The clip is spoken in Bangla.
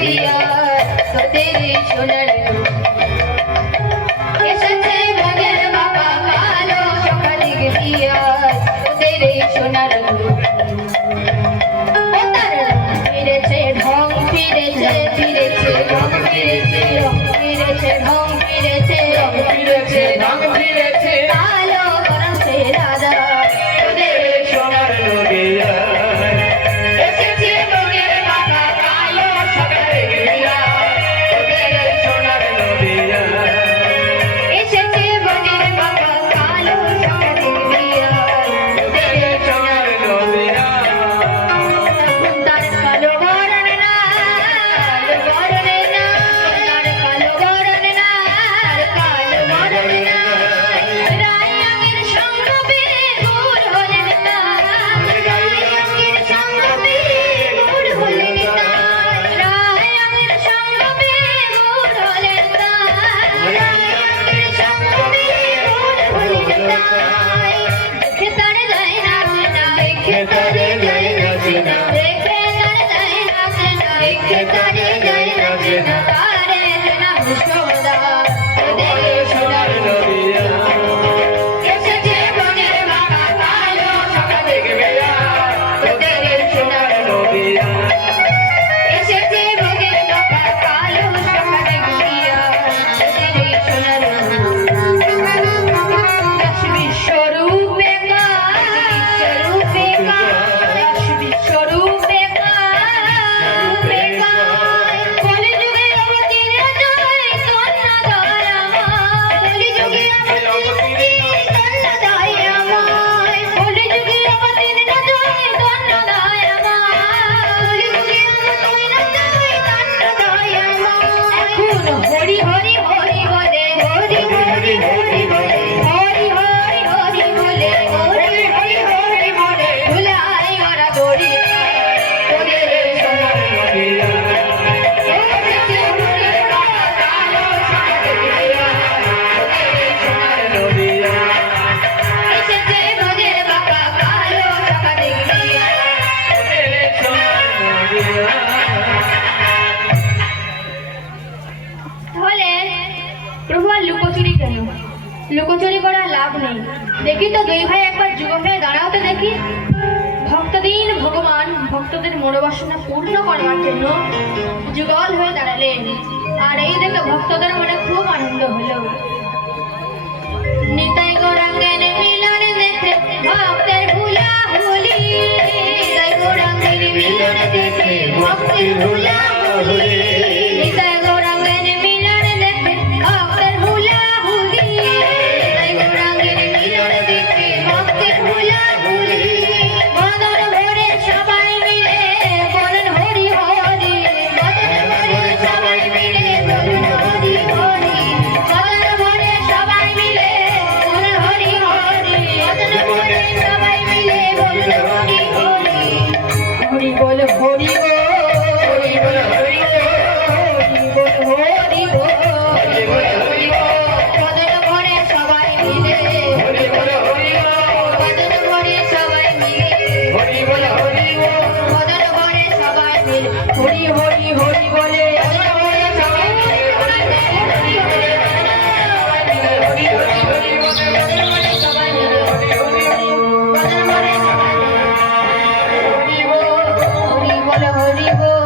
দিয়া তোদের সোনার এসেছে মগের বাবা কালো সকালে দিয়া তোদের সোনার ফিরেছে ঢং ফিরেছে ফিরেছে ঢং ফিরেছে রং ফিরেছে ঢং ফিরেছে রং ফিরেছে ঢং ফিরেছে কালো বরসে রাজা তোদের সোনার নদিয়া এসেছে মগের বাবা কালো সকালে দিয়া তোদের সোনার নদিয়া এসেছে মগের বাবা কালো সকালে দিয়া তোদের সোনার নদিয়া তার কালো বরণ না বরণ না তার কালো বরণ না কালো বরণ না রায়াঙ্গের সঙ্গ বেগুর হলেন তার রায়াঙ্গের সঙ্গ বেগুর হলেন তার রায়াঙ্গের সঙ্গ বেগুর হলেন তার রায়াঙ্গের সঙ্গ বেগুর হলেন তার দেখে তার যায় না দেখে তার যায় না দেখে তার যায় না দেখে তার যায় না তারে না সদা তোদের সোনার নদিয়া এসেছে মগের বাবা কালো সকালে দিয়া তোদের সোনার নদিয়া এসেছে মগের বাবা কালো সকালে দিয়া তোদের সোনার বিশ্বরূপে বিশ্বরূপে কলিযুগে অবতীর্ণ চৈতন্য দয়াময় কলিযুগে অবতীর্ণ দয়াময় কলিযুগে অবতীর্ণ চৈতন্য দয়াময় কলিযুগে অবতীর্ণ চৈতন্য দয়াময় এখন হরি হরি হরি বলে হরি হরি হরি বলে হরি হরি হরি বলে হরি হরি হরি বলে ভুলাই ওরা দড়ি তোদের সোনার নদিয়া এসেছে মগের বাবা কালো সকালে দিয়া তোদের সোনার নদিয়া এসেছে মগের বাবা কালো সকালে দিয়া তোদের সোনার নদিয়া তাহলে প্রভু আর লুকোচুরি কেন? লুকোচুরি করার লাভ নেই। দেখি তো দুই ভাই একবার যুবক হয়ে দাঁড়াও তো দেখি। ভক্তদিন ভগবান ভক্তদের মনোবাসনা পূর্ণ করবার জন্য যুগল হয়ে দাঁড়ালেন। আর এই দেখে ভক্তদের মনে খুব আনন্দ হলো। নিতাই গৌরাঙ্গের মিলন দেখে ভক্তের হুলাহুলি নিতাই গৌরাঙ্গের মিলন দেখে ভক্তের হুলাহুলি নিতাই গৌরাঙ্গের মিলন দেখে ভক্তের হুলাহুলি নিতাই গৌরাঙ্গের মিলন দেখে ভক্তের হুলাহুলি মদন ভরে সবাই মিলে বলেন হরি হরি মদন ভরে সবাই মিলে বলেন হরি হরি মদন ভরে সবাই মিলে বলেন হরি হরি মদন ভরে সবাই মিলে বলেন হরি হরি হরি বল হরি বল হরি বল হরি বল হরি বল হরি বল হরি বল মদন ভরে সবাই মিলে হরি বল হরি বল মদন ভরে সবাই মিলে হরি বল হরি বল মদন ভরে সবাই মিলে হরি হরি হরি বলে মদন ভরে সবাই মিলে হরি হরি হরি হরি হরি বলে মদন ভরে সবাই মিলে হরি হরি মদন ভরে সবাই মিলে হরি বল হরি বল হরি বল